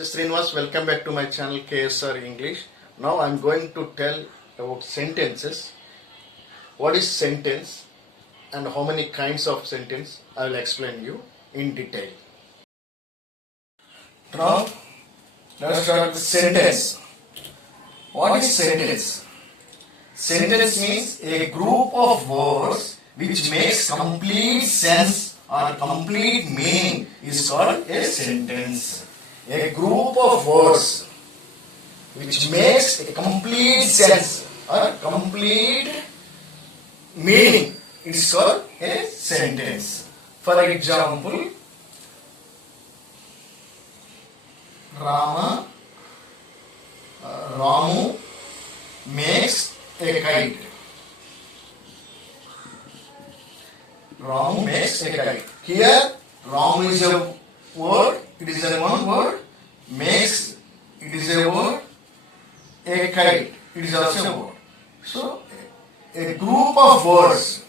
Srinivas, welcome back to my channel KSR English. Now I'm going to tell about sentences. What is sentence and how many kinds of sentence I will explain you in detail. Now, let's start with sentence. What is sentence? Sentence means a group of words which makes complete sense or complete meaning is called a sentence. A group of words which makes a complete sense or complete meaning is called a sentence. For example, Ramu makes a kite. Ramu makes a kite. Here, Ramu is a word, it is a one word. Makes, it is a word. A kite, it is also a word. So, a group of words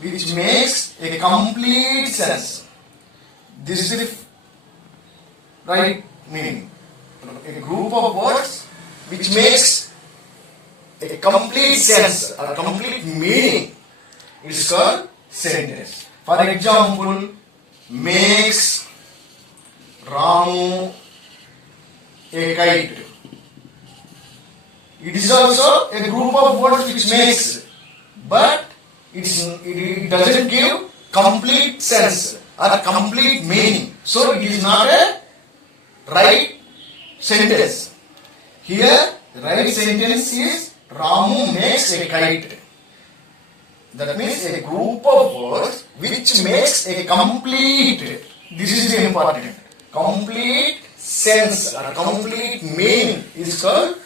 which makes a complete sense. This is the right meaning. A group of words which makes a complete sense or complete meaning is called sentence. For example, makes Ramu a kite. It is also a group of words which makes, but it doesn't give complete sense or complete meaning. So it is not a right sentence. Here, the right sentence is Ramu makes a kite. That means a group of words which makes a complete, this is the important, complete sense or complete meaning is called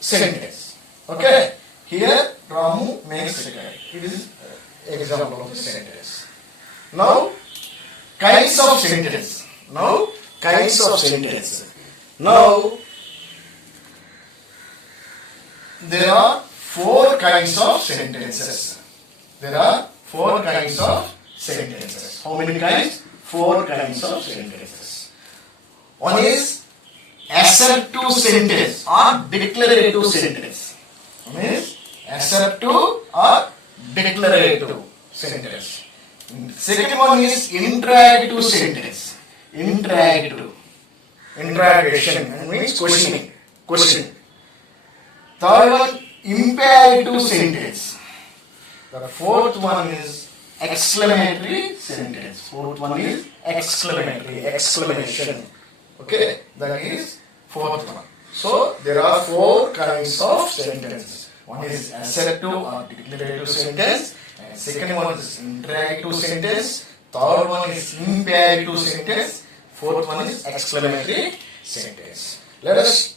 sentence. Okay? Here, Ramu makes a kite. It is example of the sentence. Now, kinds of sentence. Now, kinds of sentence. Now, there are four kinds of sentences. There are four kinds of sentences. How many kinds? Four kinds of sentences. One is assertive sentence or declarative sentence. One is assertive or declarative sentence. Second one is interrogative sentence. Interrogative. Interrogation means questioning. Question. Third one, imperative sentence. The fourth one is exclamatory sentence. Fourth one is exclamatory, exclamation. Okay, that is fourth one. So there are four kinds of sentences. One is assertive or declarative sentence. And second one is interrogative sentence. Third one is imperative sentence. Fourth one is exclamatory sentence. Let us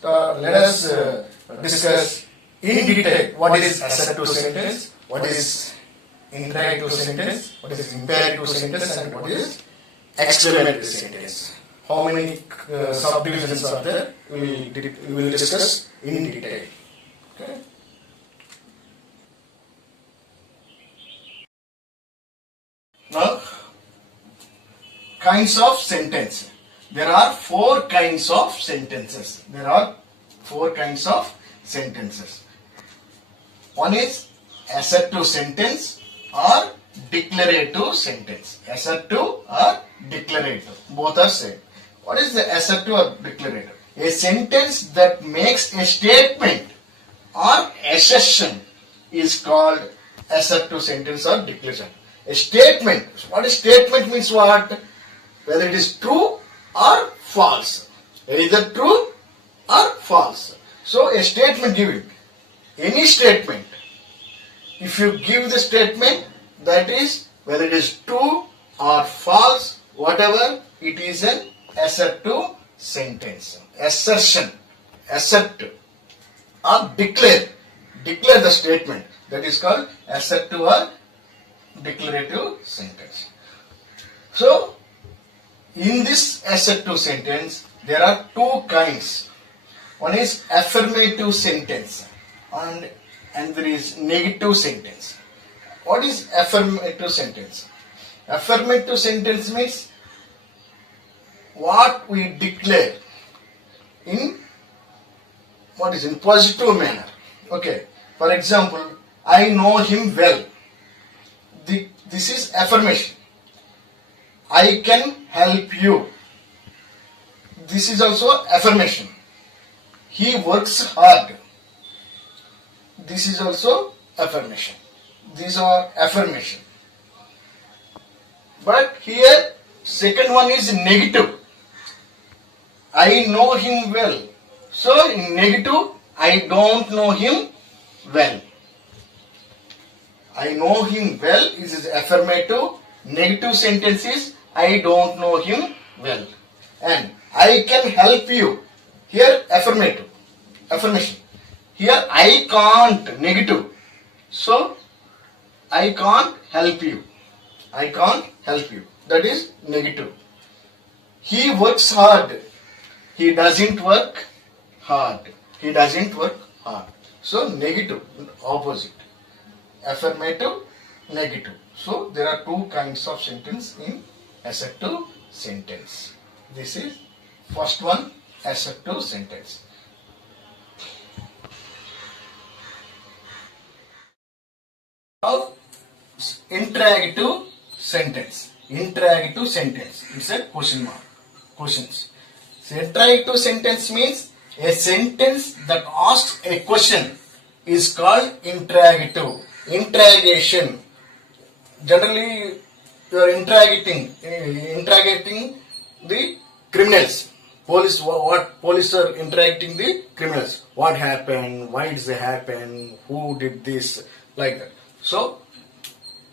discuss in detail what is assertive sentence, what is interrogative sentence, what is imperative sentence, and what is exclamatory sentence. How many subdivisions are there? We will discuss in detail. Okay. Now, kinds of sentence. There are four kinds of sentences. There are four kinds of sentences. One is assertive sentence or declarative sentence. Assertive or declarative. Both are same. What is the assertive or declarative? A sentence that makes a statement or assertion is called assertive sentence or declaration. A statement. What is statement means what? Whether it is true or false. Either true or false. So a statement given. Any statement. If you give the statement, that is whether it is true or false, whatever, it is an assertive sentence. Assertion. Assert or declare. Declare the statement. That is called assertive or declarative sentence. So, in this assertive sentence, there are two kinds. One is affirmative sentence and there is negative sentence. What is affirmative sentence? Affirmative sentence means what we declare in in positive manner. Okay. For example, I know him well. This is affirmation. I can help you. This is also affirmation. He works hard. This is also affirmation. These are affirmation. But here, second one is negative. I know him well. So in negative, I don't know him well. I know him well is affirmative. Negative sentence is I don't know him well. And I can help you. Here affirmative. Affirmation. Here I can't. Negative. So I can't help you. I can't help you. That is negative. He works hard. He doesn't work hard. He doesn't work hard. So negative, opposite. Affirmative, negative. So there are two kinds of sentence in assertive sentence. This is first one, assertive sentence. Now interrogative sentence. Interrogative sentence. It's a question mark. Questions. So interrogative sentence means a sentence that asks a question is called interrogative. Interrogation. Generally, you are interrogating the criminals. What police are interrogating the criminals? What happened? Why did it happen? Who did this? Like that. So,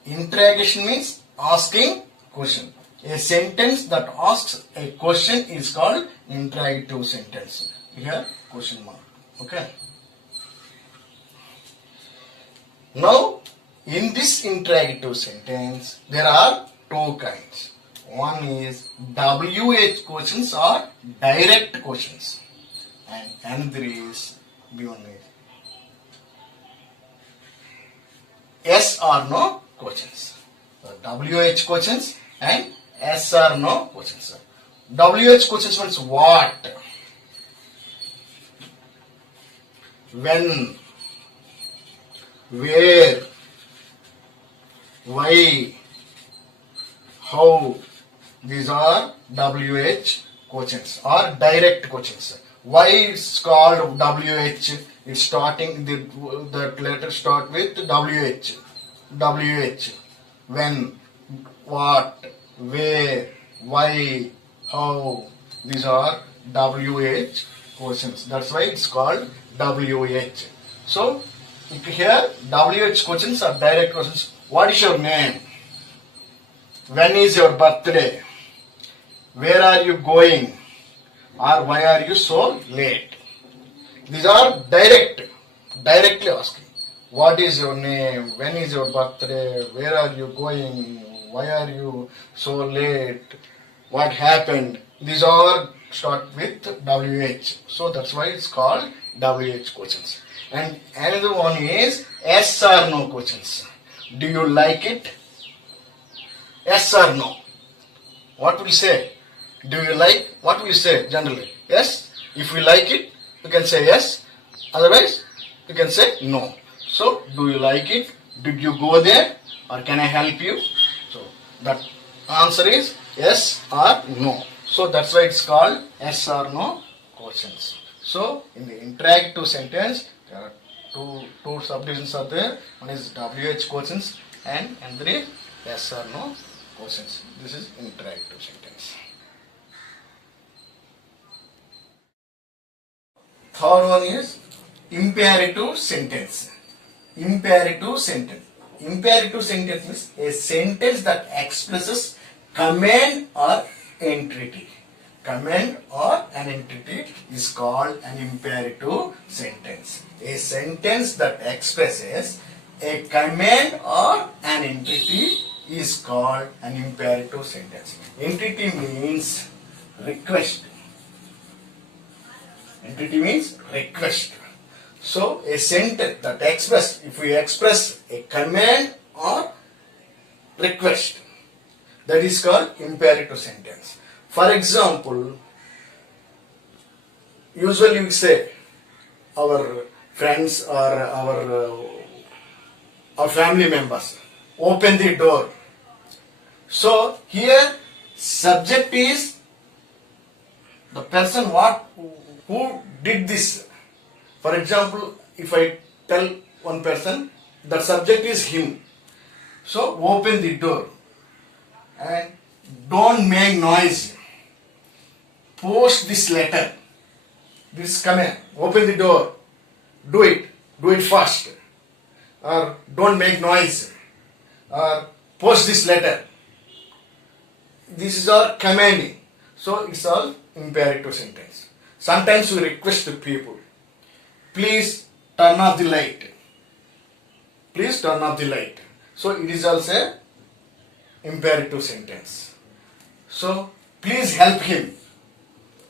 interrogation means asking question. A sentence that asks a question is called interrogative sentence. Here, question mark. Okay. Now, in this interrogative sentence, there are two kinds. One is WH questions or direct questions, and another is B1 is yes or no questions. WH questions and yes or no questions. WH questions means what, when, where, why, how. These are WH questions or direct questions. Why it's called WH? It's starting that letter start with WH. WH. When, what, where, why, how. These are WH questions. That's why it's called WH. So here WH questions are direct questions. What is your name? When is your birthday? Where are you going? Or why are you so late? These are directly asking. What is your name? When is your birthday? Where are you going? Why are you so late? What happened? These all start with WH. So that's why it's called WH questions. And another one is yes or no questions. Do you like it? Yes or no? What will you say? Do you like? What will you say generally? Yes. If you like it, you can say yes. Otherwise, you can say no. So, do you like it? Did you go there? Or can I help you? So, that answer is yes or no. So, that's why it's called yes or no questions. So, in the interrogative sentence, there are two subdivisions are there. One is WH questions and another is yes or no questions. This is interrogative sentence. Third one is imperative sentence. Imperative sentence. Imperative sentence means a sentence that expresses command or entity. Command or an entity is called an imperative sentence. A sentence that expresses a command or an entity is called an imperative sentence. Entity means request. Entity means request. So a sentence that express, if we express a command or request, that is called imperative sentence. For example, usually we say our friends or our family members open the door. So here subject is the person who did this. For example, if I tell one person, the subject is him. So open the door and don't make noise. Post this letter. This command. Open the door. Do it. Do it fast. Or don't make noise. Or post this letter. This is all commanding. So it's all imperative sentence. Sometimes we request the people, please turn off the light. Please turn off the light. So it is also imperative sentence. So please help him.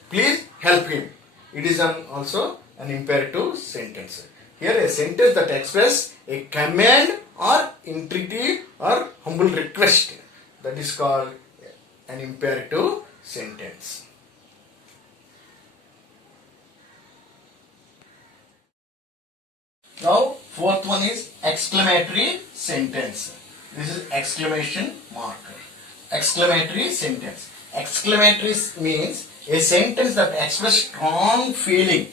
Please help him. It is also an imperative sentence. Here a sentence that expresses a command or entreaty or humble request. That is called an imperative sentence. Now fourth one is exclamatory sentence. This is exclamation marker. Exclamatory sentence. Exclamatory means a sentence that expresses strong feeling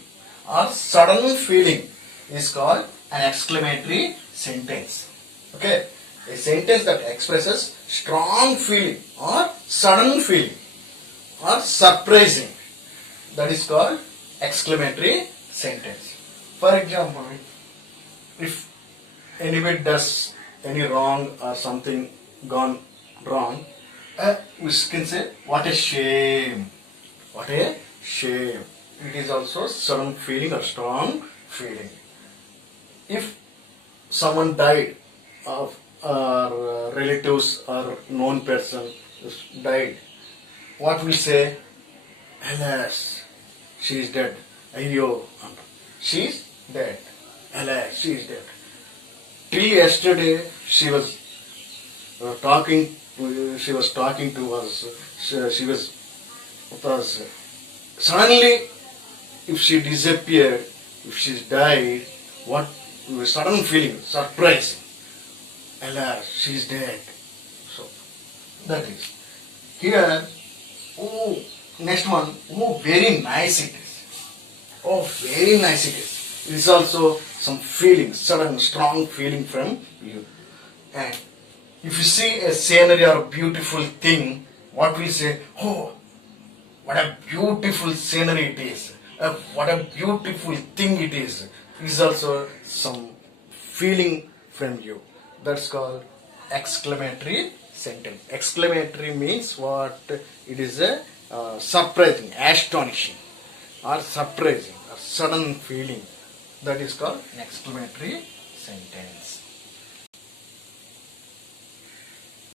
or sudden feeling is called an exclamatory sentence. Okay, a sentence that expresses strong feeling or sudden feeling or surprising, that is called exclamatory sentence. For example, if anybody does any wrong or something gone wrong, we can say, what a shame. What a shame. It is also sudden feeling or strong feeling. If someone died of our relatives or known person died, what we say? Alas, she is dead. Ayyo, she is dead. Alas, she is dead. Till yesterday, she was talking. She was talking to us. She was with us. Suddenly, if she disappeared, if she died, what sudden feeling, surprise. Alas, she is dead. So that is here. Oh, next one. Oh, very nice it is. Oh, very nice it is. It is also some feeling, sudden, strong feeling from you. And if you see a scenery or a beautiful thing, what we say? Oh, what a beautiful scenery it is. What a beautiful thing it is. It is also some feeling from you. That's called exclamatory sentence. Exclamatory means what? It is a surprising, astonishing, or surprising, or sudden feeling. That is called an exclamatory sentence.